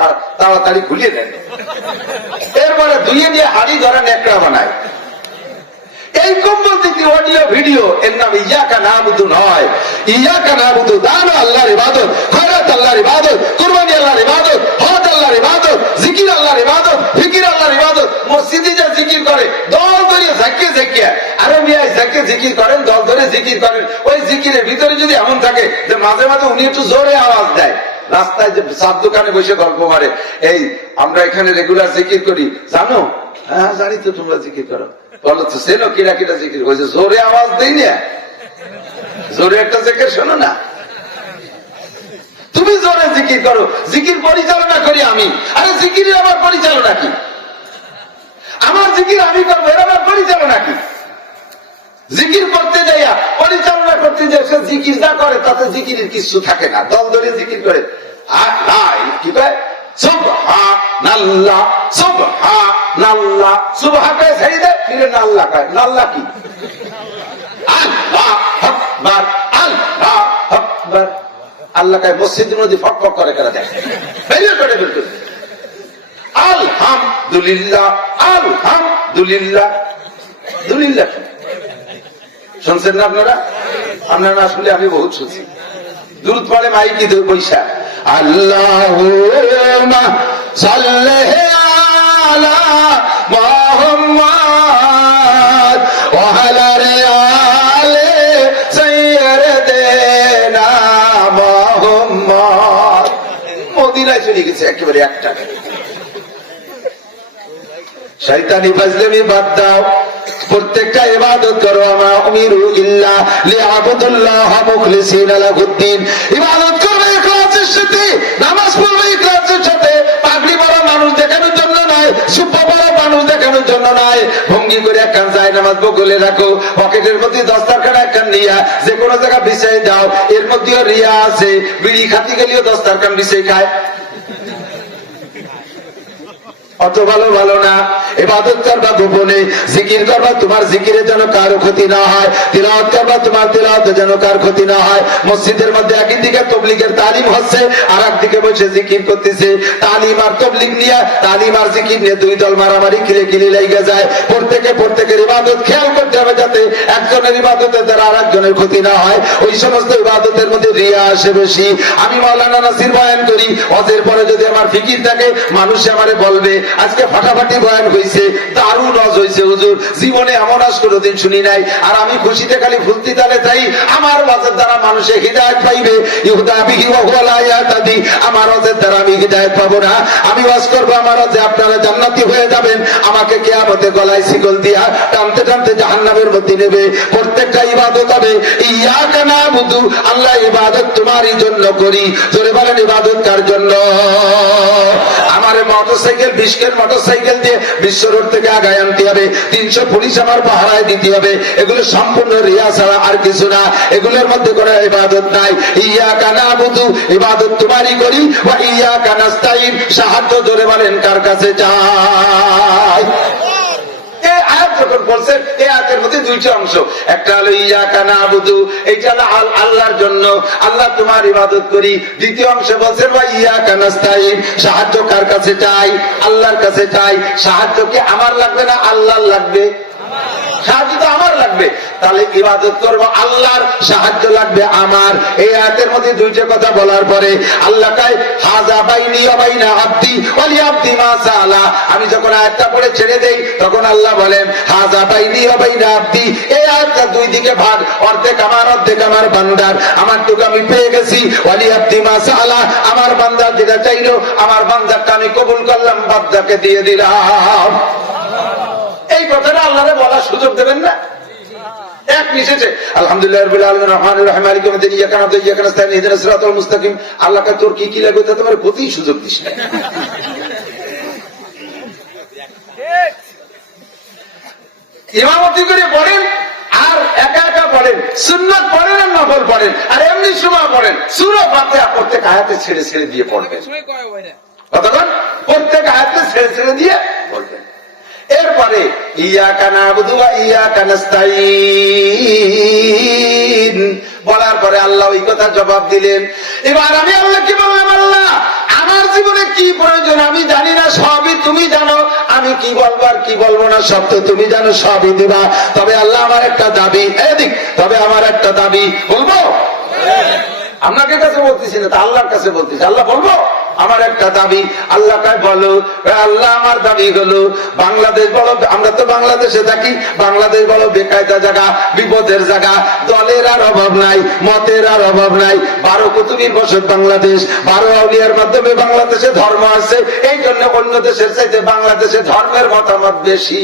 তাড়াতাড়ি খুলিয়ে দেন। এরপরে ধুয়ে নিয়ে হাড়ি ধরে নেকড়া বানায়। এই কম্বল থেকে অডিও ভিডিও, এর নাম ইয়াকা নাবুদু নয়। ইয়াকা নাবুদু দান আল্লাহর ইবাদত, খয়রাত আল্লাহর ইবাদত, কুরবানি আল্লাহর ইবাদত, হজ আল্লাহর ইবাদত, জিকির আল্লাহর ইবাদত, ফিকির আল্লাহর ইবাদত। মসজিদে যে জিকির করে দল ধরে ঝাঁকিয়ে ঝাঁকিয়ে, আরে মিয়া ঝাঁকিয়ে জিকির করেন, দল ধরে জিকির করেন। ওই জিকিরের ভিতরে যদি এমন থাকে যে মাঝে মাঝে উনি একটু জোরে আওয়াজ দেয়, রাস্তায় যে চার দোকানে বসে গল্প মারে, এই আমরা এখানে রেগুলার জিকির করি জানো? হ্যাঁ জানি তো, তোমরা জিকির করো। বলো তো সেনো কিরা কিরা জিকির হয়েছে, জোরে আওয়াজ দেই না, জোরে একটা জিকির শোনো না। তুমি জোরে জিকির করো, জিকির পরিচালনা করি আমি। আরে জিকিরের আমার পরিচালনা কি? আমার জিকির আমি করবো, এর আমার পরিচালনা কি? জিকির করতে যাইয়া পরিচালনা করতে যাই, সে জিকির যা করে তাতে জিকিরের কিছু থাকে না। দল ধরে জিকির করে, কি কয় সুবহানাল্লাহ সুবহানাল্লাহ, সুবহা কয় ছেড়ে দেয়, ফিরে নাল্লাহ কয়। নাল্লাহ কি? আল্লাহু আকবার আল্লাহু আকবার। আল্লাহ কয় মসজিদের মধ্যে ফক ফক করে করে দেয়, বেরিয়ে করে বের করে। আলহামদুলিল্লাহ আলহামদুলিল্লাহ, দুলিল্লাহ শুনছেন না আপনারা? আপনারা আসলে আমি বহুত শুনছি। দুরূদ পড়ে মাইকি বৈশা, আল্লাহুম্মা সাল্লি আলা মুহাম্মাদ ওয়া আলা আলি সাইয়্যিদিনা মুহাম্মাদ। মদিনায় চলে গেছে একেবারে একটা। শয়তানি ফাজলামি বাদ দাও, প্রত্যেকটা ইবাদত করো। আমা উমিরু ইল্লা লিআবুদুল্লাহ মুখলিসিনা লাহুদ্দিন। ইবাদত করবে ইখলাসের সাথে, নামাজ পড়বে ইখলাসের সাথে। পাগড়ি পরা মানুষ দেখানোর জন্য নয়, সুপ্পা পরা মানুষ দেখানোর জন্য নয়, ভঙ্গি লুঙ্গি করে একখান যায় নামাজ বগলে রাখো, পকেটের মধ্যে দস্তারখানা একখান নিয়া যে কোনো জায়গা বিছাই দাও, এর মধ্যেও রিয়া আছে। বিড়ি খাতি গেলেও দস্তারখান বিছাই খায়। অত ভালো ভালো না। ইবাদত করবা গোপনে, জিকির করবা তোমার জিকিরে যেন কারো ক্ষতি না হয়, তিলাওয়াত করবা তোমার তিলাওয়াতে যেন কার ক্ষতি না হয়। মসজিদের মধ্যে একদিকে তবলিগের তালিম হচ্ছে, আর একদিকে বসে জিকির করতেছে। তালিম আর তবলিগ নিয়ে, তালিম আর জিকির নিয়ে দুই দল মারামারি কিলে লেগে যায়। প্রত্যেকের ইবাদত খেয়াল করতে হবে যাতে একজনের ইবাদতের দ্বারা আর একজনের ক্ষতি না হয়। ওই সমস্ত ইবাদতের মধ্যে রিয়া আসে বেশি। আমি মাওলানা নাসির বয়ান করি, হজের পরে যদি আমার ফিকির থাকে, মানুষ আমারে বলবে আজকে ফাটাফাটি বয়ান হয়েছে, দারুণ হজ হয়েছে হুজুর, জীবনে এমন আজ কোনোদিন শুনি নাই। আর আমি খুশিতে খালি ফুলতি তালে চাই, আমার হজের দ্বারা মানুষে হিদায়ত পাইবে। ইহুদা বিহি ওয়া হুয়া লা ইয়াহতাদি, আমার হজের দ্বারা আমি হিদায়ত পাবো না। আমি ওয়াজ করবো আমার হজে আপনারা জান্নাতি হয়ে যাবেন, আমাকে কিয়ামতে গলায় শিকল দিয়া টানতে টানতে জাহান্নামের মধ্যে নেবে। প্রত্যেকটা ইবাদত হবে ইয়াকা নাবুদু, আল্লাহ ইবাদত তোমারই জন্য করি। জোরে বলেন ইবাদত কার জন্য? আমার মোটরসাইকেল 20 মোটরসাইকেল দিয়ে বিশ্ব রোড থেকে আগায় আনতে হবে, 300 পুলিশ আমার পাহারায় দিতে হবে। এগুলো সম্পূর্ণ রিয়া ছাড়া আর কিছু না, এগুলোর মধ্যে কোনো ইবাদত নাই। ইয়াকা নাবুদু, ইবাদত তোমারই করি, ওয়া ইয়াকা নাস্তাইন, সাহায্য জোরে বলেন কার কাছে চাই। বলছেন এই আয়াতের মধ্যে দুইটা অংশ, একটা হলো ইয়াকা নাবুদু, এইটা হলো আল্লাহর জন্য, আল্লাহ তোমার ইবাদত করি। দ্বিতীয় অংশে বলছেন ওয়া ইয়াকা নাস্তাইন, সাহায্য কার কাছে চাই? আল্লাহর কাছে চাই। সাহায্য কি আমার লাগবে না আল্লাহর লাগবে? সাহায্য তো আমার লাগবে, তাহলে ইবাদত করবো আল্লাহর, সাহায্য লাগবে আমার। এই আয়াতের মধ্যে দুইটা কথা বলার পরে আল্লাহ কয় হাযা বাইনি ওয়া বাইনা আবদি ওয়া লিআবদি মা সাআলা। আমি যখন আয়াতটা পড়ে ছেড়ে দেই তখন আল্লাহ বলেন হাযা বাইনি ওয়া বাইনা আবদি। এই আয়াতটা দুই দিকে ভাগ, অর্ধেক আমার অর্ধেক আমার বান্দার। আমারটুকু আমি পেয়ে গেছি, ওয়া লিআবদি মা সাআলা, আমার বান্দা যেটা চাইলো আমার বান্দারটা আমি কবুল করলাম, বান্দাকে দিয়ে দিলাম। এই কথাটা আল্লাহরে বলার সুযোগ দেবেন না? এক নিষেধে আলহামদুলিল্লাহ রাব্বিল আলামিন রহমানির রহিম মালিকি ইয়াউমিদ্দিন ইয়াকা না'বুদু ওয়া ইয়াকা নাস্তাইন ইহদিনাস সিরাতাল মুস্তাকিম। আল্লাহ কা তোর কি লাগবে তা তোমার ক্ষতির সুযোগ দিস না। ইমামতি করে পড়েন আর একা একা পড়েন, সুন্নাত পড়েন আর নফল পড়েন, আর এমনি সময় পড়েন। সূরা ফাতিহা প্রত্যেক আয়াতে ছেড়ে ছেড়ে দিয়ে পড়বেন। কতক্ষণ? প্রত্যেক আয়াতে ছেড়ে ছেড়ে দিয়ে পড়বেন। এরপরে ইয়াকা না'বুদু ওয়া ইয়াকা নাস্তাইন বলার পরে আল্লাহ ওই কথা জবাব দিলেন। এবার আমি আল্লাহ কি বললাম? আল্লাহ আমার জীবনে কি প্রয়োজন আমি জানি না, সবই তুমি জানো। আমি কি বলবো আর কি বলবো না সব তো তুমি জানো, সবই দিবা। তবে আল্লাহ আমার একটা দাবি, এদিক তবে আমার একটা দাবি বলবো। আপনাকে কাছে বলতেছি না, তা আল্লাহর কাছে বলতেছি। আল্লাহ বলবো আমার একটা দাবি। আল্লাহ কায় বলো। আল্লাহ আমার দাবি হলো বাংলাদেশ বড়, আমরা তো বাংলাদেশে থাকি, বাংলাদেশ বড় বেকায়দা জায়গা, বিপদের জায়গা, দলের আর অভাব নাই, মতের আর অভাব নাই। 12 কুতুবীর বসত বাংলাদেশ, 12 আউলিয়ার মাধ্যমে বাংলাদেশে ধর্ম আছে। এই জন্য অন্য দেশের চাইতে বাংলাদেশে ধর্মের মতামত বেশি।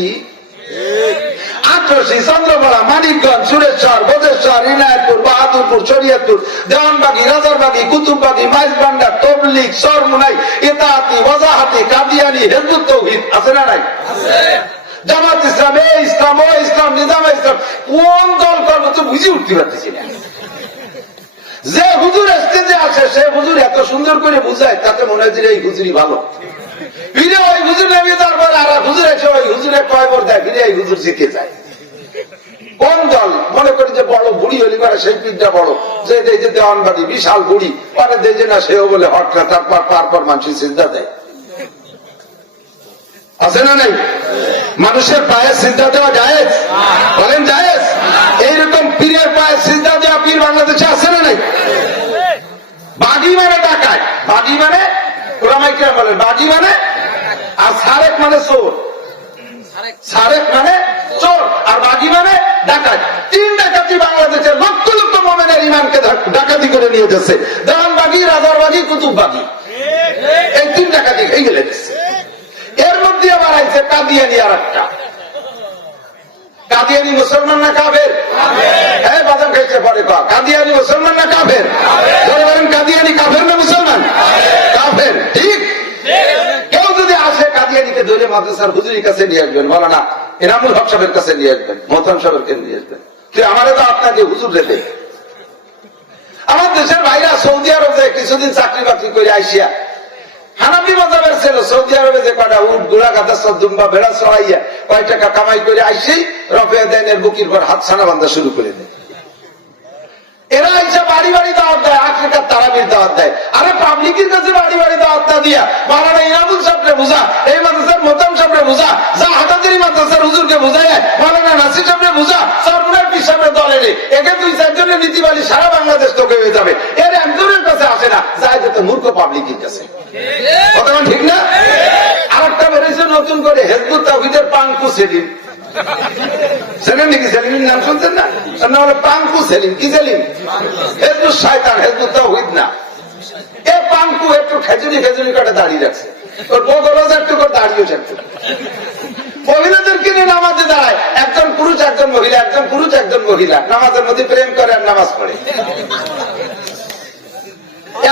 আটরশি, চন্দ্রপাড়া, মানিকগঞ্জ, সুরেশ্বর, বজেশ্বর, ইনায়তপুর, বাহাদুরপুর, শরীয়তপুর, দেওয়ানবাগি, রাজারবাগি, কুতুববাগি, মাইজবান্ডা, তবলিগ, চরমুনাই, ইতাআতি, ওয়াজাহাতি, কাদিয়ানি, হিজবুত তাওহীদ আছে না নাই? জামাত ইসলাম, এ ইসলাম, ও ইসলাম, নিজামে ইসলাম, কোন দল করবো তো বুঝে উঠতে পারতেছি না। যে হুজুর স্টেজে আসে সে হুজুর এত সুন্দর করে বুঝায়, তাতে মনে হয় যে এই হুজুরই ভালো। ওই হুজুর নেমে তারপর আর হুজুর এসে ওই হুজুরে কয়বার দেয়, ফিরে এই হুজুর জিতে যায়। কোন দল মনে করি যে বড় বুড়ি হলি পারে সেই পীরটা বড়, যে দেওয়ানবাড়ি বিশাল বুড়ি পরে দেখে না, সেও বলে হটকা, তারপর মানুষের চিন্তা দেয়। আছে না নাই? মানুষের পায়ে সিজদা দেওয়া জায়েজ? বলেন জায়েজ? এইরকম পীরের পায়ে সিজদা দেওয়া পীর বাংলাদেশে আছে না নাই? বাগি মানে ডাকায়, বাগি মানে ওলামায়ে বলেন বাগি মানে, আর সারেক মানে চোর। সারেক মানে চোর আর বাগি মানে ডাকাত। 3 ডাকাতি বাংলাদেশের লক্ষ লক্ষ মুমিনের ঈমানকে ডাকাতি করে নিয়ে যাচ্ছে। দেওয়ানবাগি, রাজারবাগি, কুতুববাগি, এই 3 ডাকাতি হয়ে গেলে। এর মধ্যে আবার আইছে কাদিয়ানি আর একটা। কাদিয়ানি মুসলমান না কাফের? হ্যাঁ, বাদাম খাইছে পরে কয় কাদিয়ানি মুসলমান না কাফের? বলেন কাদিয়ানি কাফের না মুসলমান? কাফের। ঠিক। কেউ যদি আসে কাদিয়ানিকে ধরে মাদ্রাসার হুজুরি মুফতির কাছে নিয়ে আসবেন, বলো না এনামুল হক সাহেবের কাছে নিয়ে আসবেন, মোহতারাম সাহেবকে নিয়ে আসবেন। তুই আমারে তো আপনাকে হুজুর রেখে আমার দেশের ভাইরা সৌদি আরবে কিছুদিন চাকরি বাকরি করে আইসিয়া হানাফি মাযহাবের ছিল, সৌদি আরবে যে কয়টা উট গুড়া গাদা সব দুম্বা ভেড়া চড়াইয়া কয় টাকা কামাই করে আইসেই রফিয়া দেনের বুকির পর হাত ছানা বান্ধা শুরু করে দেয়। এরা এসে বাড়ি বাড়ি দাওয়াত দেয়, আফ্রিকার তারাবির দাওয়াত দেয়। আরে পাবলিকের কাছে বাড়ি বাড়ি দাওয়াত না দিয়া মাওলানা ইনামুল সাহেবকে বোঝা, এই মাদ্রাসার মোহতারাম সাহেবকে বোঝা, যা হাটাজারি মাদ্রাসার হুজুরকে বোঝায়, মাওলানা নাসির সাহেবকে বোঝা, সরপুরের পীর সাহেবের দল এনে একে 2-4 জনের নীতিবাদী সারা বাংলাদেশ তোকে হয়ে যাবে। এর একজনের কাছে আসে না, যায় যেত মূর্খ পাবলিকের কাছে। কথা ঠিক না? আরেকটা বেরিয়েছে নতুন করে, হেজবুত তাওহীদের পাঙ্কু সেলিম। সেলিম নাকি? সেলিমের নাম শুনছেন না? না হলে পাঙ্কু সেলিম। কি সেলিম? হেজবুত শয়তান, হেজবুত তাওহীদ না। এ পাঙ্কু একটু খেজুরি খেজুরি কাটে দাঁড়িয়ে রাখছে, ওর বদলজ একটু করে দাঁড়িয়েছে একটু। মহিলাদেরকে নিয়ে নামাজে দাঁড়ায়, একজন পুরুষ একজন মহিলা, একজন পুরুষ একজন মহিলা নামাজের মধ্যে প্রেম করে আর নামাজ পড়ে।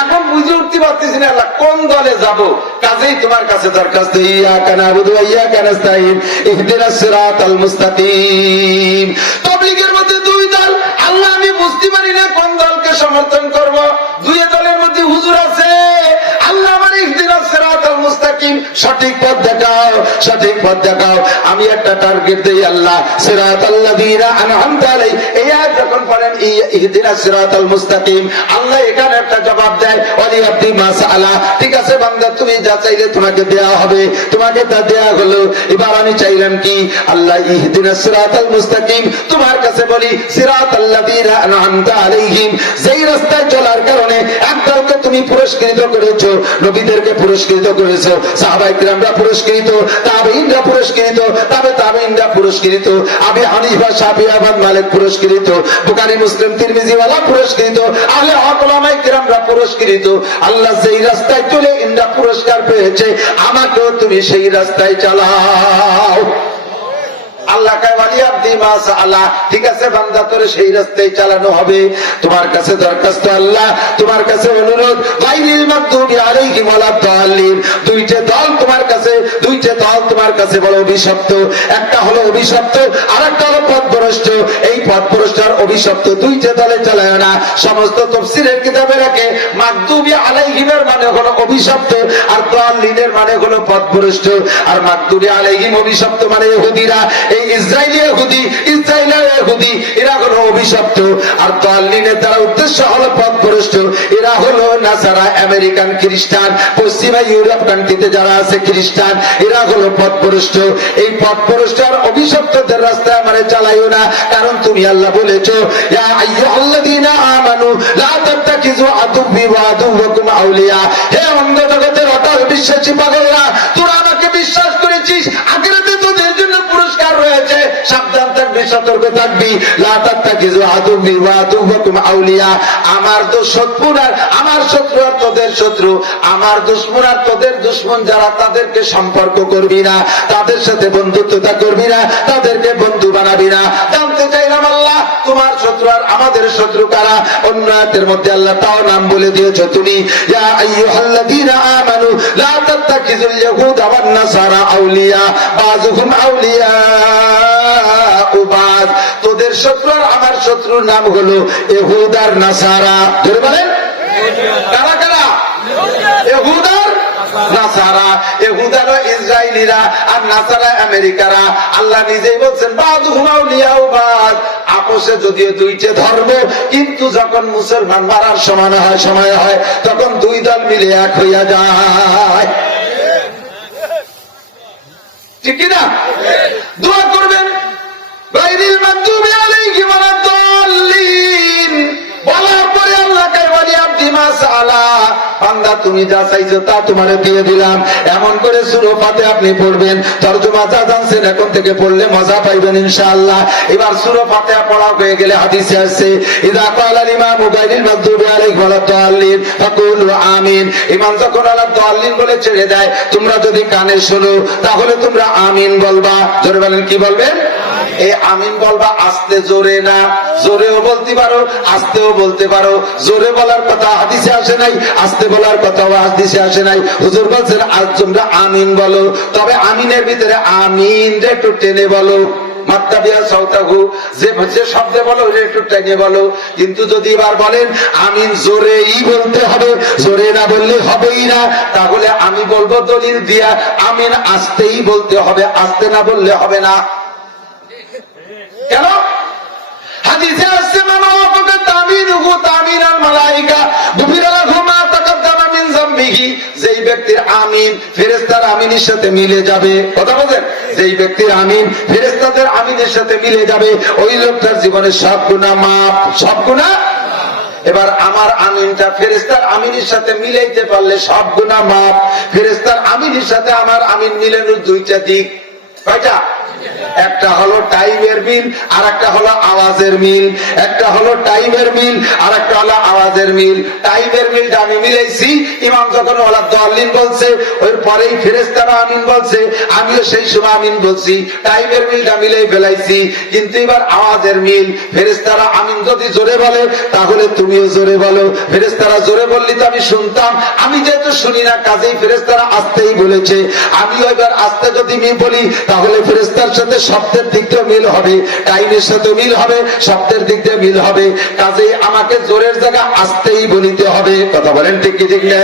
এখন বুঝে উঠতে পারতেছি না আল্লাহ কোন দলে যাব। কাজেই তোমার কাছে দরখাস্ত, ইয়াকা নাবুদু ওয়া ইয়াকা নাস্তাঈন ইহদিনাস সিরাতাল মুস্তাকিম। তাবলীগের মধ্যে 2 দল, আল্লাহ আমি বুঝতে পারি না কোন দলকে সমর্থন করব। 2 দলের মধ্যে হুজুর আছে, আল্লাহ আমার ইহদিনাস সিরাতাল মুস্তাকিম, সঠিক পথ দেখাও, সঠিক পথ দেখাও। আমি একটা টার্গেট দেই, আল্লাহ সিরাতাল্লাযীনা আনআমতা আলাইহিম। এই আয়াত যখন পড়েন ইহদিনাস সিরাতাল মুস্তাকিম, আল্লাহ এখানে একটা জবাব দেয়, ওয়ালি আব্দি মা সাআলা। ঠিক আছে বান্দা, তুমি যা চাইলে তোমাকে দেয়া হবে, তোমাকে তা দেয়া হলো। এবার আমি চাইলাম কি, আল্লাহ ইহদিনাস সিরাতাল মুস্তাকিম, তোমার কাছে বলি সিরাতাল্লাযীনা আনআমতা আলাইহিম, যেই রাস্তায় চলার কারণে একদলকে তুমি পুরস্কৃত করেছো, নবীদেরকে পুরস্কৃত করেছো, সাহাবায়ে কিরামরা পুরস্কৃত, তাবেঈনরা পুরস্কৃত, তাবেঈনরা পুরস্কৃত, আবু হানিফা, শাফিঈ, আহমদ, মালিক পুরস্কৃত, বুখারী, মুসলিম, তিরমিজি ওয়ালা পুরস্কৃত, আহলে হক ওলামায়ে কিরামরা পুরস্কৃত। আল্লাহ যেই রাস্তায় চলে ইনরা পুরস্কার পেয়েছে, আমাকেও তুমি সেই রাস্তায় চালাও। আল্লাহ কয় ওয়ালি আব্দি মা সাআলা, ঠিক আছে বান্দা তোরে সেই রাস্তায় চালানো হবে। তোমার কাছে দরখাস্ত আল্লাহ, তোমার কাছে অনুরোধ, গায়রিল মাগদুবি আলাইহিম ওয়ালাদ দাল্লিন। 2টা দল তোমার কাছে, 2টা দল তোমার কাছে বড় অভিশপ্ত। একটা হলো অভিশপ্ত, আরেকটা হলো পথভ্রষ্ট। এই পথভ্রষ্ট আর অভিশপ্ত 2টা দলে চালায় না। সমস্ত তাফসীরের কিতাবে রাখে মাগদুবি আলাইহিমের মানে হলো অভিশপ্ত, আর দাল্লিনের মানে হলো পথভ্রষ্ট। আর মাগদুবি আলাইহিম অভিশপ্ত মানে ইহুদিরা, এই ইসরায়েলি ইহুদি, ইসরায়েলের ইহুদি, এরা হলো অভিশপ্ত। আর দাল্লিনের দ্বারা উদ্দেশ্য হলো পথভ্রষ্ট, এরা হলো নাসারা, আমেরিকান খ্রিস্টান, পশ্চিমা ইউরোপ কান্ট্রিতে যারা আছে খ্রিস্টান, এরা হলো পথভ্রষ্ট। এই পথভ্রষ্ট আর অভিশপ্তদের রাস্তায় আমারে চালাইও না, কারণ তুমি আল্লাহ বলেছো, ইয়া আইয়ুহাল্লাযীনা আমানু লা তাত্তাখিযু আদুব্বি ওয়া আদুওয়াকুম আউলিয়া। হে অন্ধ জগতের অটল বিশ্বাসী পাগলরা, তোরা আমাকে বিশ্বাস করেছিস, আখিরাতে তোদের জন্য পুরস্কার রয়েছে, সাবধান থাকবি, সতর্ক থাকবি। লা তাত্তাখিযু আদুব্বি ওয়া আদুওয়াকুম আউলিয়া। আমার দুশমন আর আমার শত্রু আর তোদের শত্রু, আমার দুশমন আর তোদের দুশমন যারা, তাদেরকে সম্পর্ক করবি না, তাদের সাথে বন্ধুত্বতা করবি না, তাদেরকে বন্ধু বানাবি না। জানতে চাইলাম আল্লাহ তোমার শত্রু আর আমাদের শত্রু কারা? অন্য আয়াতের মধ্যে আল্লাহ তাও নাম বলে দিয়েছো তুমি, ইয়া আইয়ুহাল্লাযীনা আমানু লা তাত্তাখিযুল ইয়াহুদা ওয়ান নাসারা আউলিয়া বাযুহুম আউলিয়া উবাদ। তোদের শত্রু আর আমার শত্রুর নাম হলো ইহুদ আর নাসারা। ধরে বলেন কারা কারা? ইহুদ আর নাসারা। ইহুদ হলো ইসরায়েলিরা, আর নাসারা আমেরিকারা। আল্লাহ নিজেই বলছেন বাযুহুম আউলিয়া উবাদ। আপোষে যদিও 2টা ধর্ম, কিন্তু যখন মুসলমান মারার সময় হয় তখন 2 দল মিলে এক হইয়া যায়। ঠিক কিনা? দোয়া করবেন গায়রিল মাগদুবি আলাইহিম ওয়ালাদ দাল্লিন বলার পরে আল্লাহ কয় ওয়ালি আব্দি মা সাআলা, বান্দা তুমি যা চাইছো তা তোমারে দিয়ে দিলাম। এমন করে সূরা ফাতিহা আপনি পড়বেন, তরজমা যা জানছেন এখন থেকে পড়লে মজা পাইবেন ইনশাআল্লাহ। এবার সূরা ফাতিহা পড়া হয়ে গেলে হাদিসে আছে, ইযা ক্বালা আল ইমামু গায়রিল মাগদুবি আলাইহিম ওয়ালাদ দাল্লিন ফাকুলু আমিন। ইমাম যখন ওয়ালাদ দাল্লিন বলে ছেড়ে দেয়, তোমরা যদি কানে শোনো তাহলে তোমরা আমিন বলবা। জোরে বলেন কি বলবেন? এই আমিন বলবা আস্তে জোরে না, জোরেও বলতে পারো আস্তেও বলতে পারো। জোরে বলার কথা হাদিসে আসে নাই, আস্তে বলার কথাও হাদিসে আসে নাই। হুজুর বলছেন আজ তোমরা আমিন বলো, তবে আমিনের ভিতরে আমিন একটু টেনে বলো। যে শব্দে বলো একটু টেনে বলো। কিন্তু যদি এবার বলেন আমিন জোরেই বলতে হবে, জোরে না বললে হবেই না, তাহলে আমি বলবো দলিল দিয়া আমিন আস্তেই বলতে হবে, আস্তে না বললে হবে না। কেন? হাদিসে আসছে মানবকে তামিনুহু তামিনাল মালাইকা গুফিরা লাহু মা তাকাদ্দামা মিন যামবিহি। যেই ব্যক্তির আমিন ফেরেশতার আমিনের সাথে মিলে যাবে, কথা বলেন, যেই ব্যক্তির আমিন ফেরেশতাদের আমিনের সাথে মিলে যাবে, ওই লোকটার জীবনে সব গুনাহ মাফ, সব গুনাহ। এবার আমার আমিনটা ফেরেশতার আমিনের সাথে মিলাইতে পারলে সব গুনাহ মাফ। ফেরেশতার আমিনের সাথে আমার আমিন মিলানোর দুইটা দিক, কয়টা? একটা হলো টাইমের মিল, আর একটা হলো আওয়াজের মিল। একটা হলো টাইমের মিল, আর একটা হলো আওয়াজের মিল। টাইমের মিলটা আমি মিলাইছি, ইমাম যখন ওয়ালা দাল্লিন বলছে ওর পরেই ফেরেশতারা আমিন বলছে, আমিও সেই সময় আমিন বলছি। টাইমের মিলটা মিলাই ফেলাইছি। কিন্তু এবার আওয়াজের মিল, ফেরেশতারা আমিন যদি জোরে বলে তাহলে তুমিও জোরে বলো। ফেরেশতারা জোরে বললি তো আমি শুনতাম, আমি যেহেতু শুনি না কাজেই ফেরেশতারা আস্তেই বলেছে। আমিও এবার আস্তে যদি বলি তাহলে ফেরেশতার সাথে শব্দের দিক দিয়ে মিল হবে, টাইমের সাথে মিল হবে, শব্দের দিক দিয়ে মিল হবে। কাজেই আমাকে জোরের জায়গা আস্তেই বলিতে হবে। কথা বলেন ঠিক কি ঠিক না?